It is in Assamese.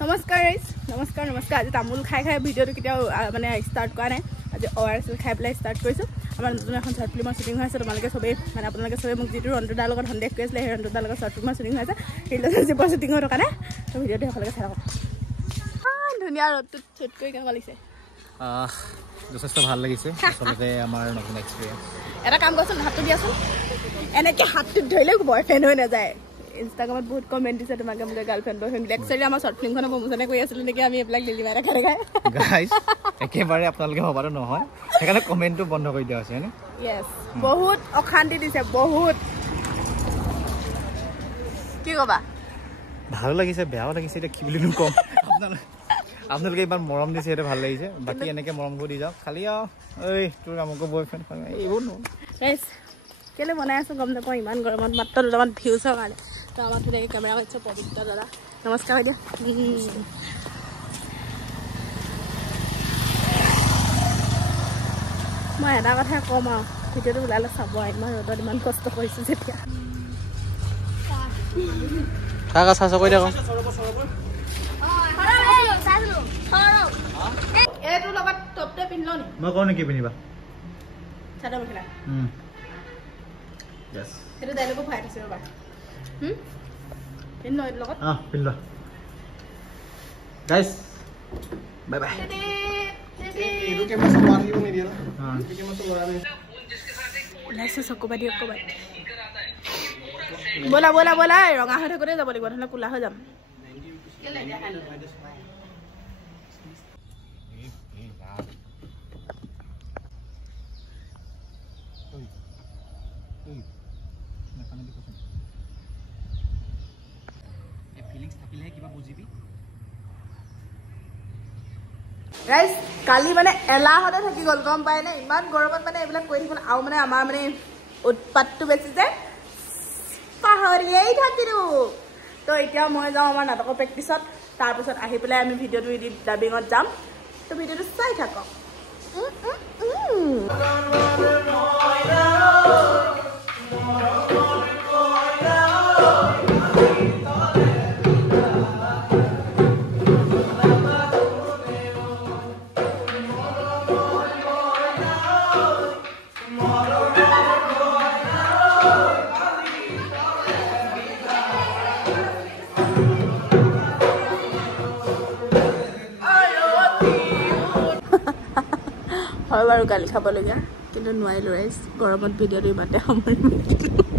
নমস্কাৰ গাইজ নমস্কাৰ আজি তামোল খাই ভিডিঅ'টো কেতিয়াও মানে ষ্টাৰ্ট কৰা নাই আজি ORS খাই পেলাই ষ্টাৰ্ট কৰিছোঁ আমাৰ নতুন এখন শ্বৰ্ট ফিল্মৰ শ্বুটিং হৈ আছে তোমালোকে চবেই মানে আপোনালোকে চবেই মোক যিটো ৰন্তদাৰ লগত সন্দেহ কৰি আছিলে সেই ৰন্তদাৰ লগত শ্বৰ্ট ফিল্মৰ শ্বুটিং হৈ আছে ৰিলেশ্যনশ্বিপৰ শ্বুটিং হৈ থকা নাই তো ভিডিঅ'টো সকলোকে চাই থাকক ধুনীয়া ৰ'দটোত শ্বুট কৰি কেনেকুৱা লাগিছে যথেষ্ট ভাল লাগিছে আচলতে আমাৰ নতুন এক্সপিৰিয়েঞ্চ এটা কাম কৰচোন হাতটো দিয়াচোন এনেকৈ হাতটোত ধৰিলে বয়ফ্ৰেণ্ড হৈ নাযায় ইনষ্টাগ্ৰামত বহুত কমেণ্ট দিছে তোমাকে মোক গাৰ্লফ্ৰেণ্ড বয়ফ্ৰেণ্ড একচুৱেলি আমাৰ শ্বৰ্ট ফিল্মখনৰ প্ৰমোচনে কৰি আছিলোঁ নেকি আমি এইবিলাক ডেলিভাৰ দেখাই গাইজ একেবাৰে আপোনালোকে ভবাটো নহয় সেইকাৰণে কমেণ্টটো বন্ধ কৰি দিয়া হৈছে হয়নে য়েছ বহুত অশান্তি দিছে বহুত কি ক'বা ভালো লাগিছে বেয়াও লাগিছে এতিয়া কি বুলি কম আপোনালোকে ইমান মৰম দিছে সেইটো ভাল লাগিছে বাকী এনেকৈ মৰম কৰি দি যাওক খালি ঐ তোৰ আমুকো বয়ফ্ৰেণ্ড এইবোৰ গাইজ কেলৈ বনাই আছোঁ গম নাপাওঁ ইমান গৰমত মাত্ৰ দুটামান ভিউজৰ কাৰণে তো আমাৰ ধুনীয়াকৈ কেমেৰা কৰিছে পবিত্ৰ দাদা নমস্কাৰ বাইদেউ মই এটা কথাই ক'ম আৰু ভিডিঅ'টো ওলালে চাব ইমান ৰ'দত ইমান কষ্ট কৰিছোঁ যেতিয়া কাকা চাচ কৈ দিয়ক এইটোৰ লগত টপটোৱে পিন্ধিলোঁ নি মই কওঁ নেকি পিন্ধিবা চাদৰ মেখেলা সেইটো ডাইলগো ভৰাই থৈছে ৰ'বা পিন্ধিলোঁ এইটোৰ লগত পিন্ধিবা গাইজ বাই বাই ওলাইছে চকু পাতি অকণমান ব'লা ব'লা ব'লা ৰঙা হৈ থাকোঁতে যাব লাগিব নহ'লে ক'লা হৈ যাম গাইজ কালি মানে এলাহতে থাকি গ'ল গম পায় নে ইমান গৰমত মানে এইবিলাক কৰি থাকিব আৰু মানে আমাৰ মানে উৎপাতটো বেছি যে পাহৰিয়েই থাকিলোঁ তো এতিয়া মই যাওঁ আমাৰ নাটকৰ প্ৰেক্টিছত তাৰপিছত আহি পেলাই আমি ভিডিঅ'টো এডিট ডাবিঙত যাম তো ভিডিঅ'টো চাই থাকক হয় বাৰু গালি খাবলগীয়া কিন্তু নোৱাৰিলোঁ ৰাইজ গৰমত ভিডিঅ'টো ইমানতে সামৰিম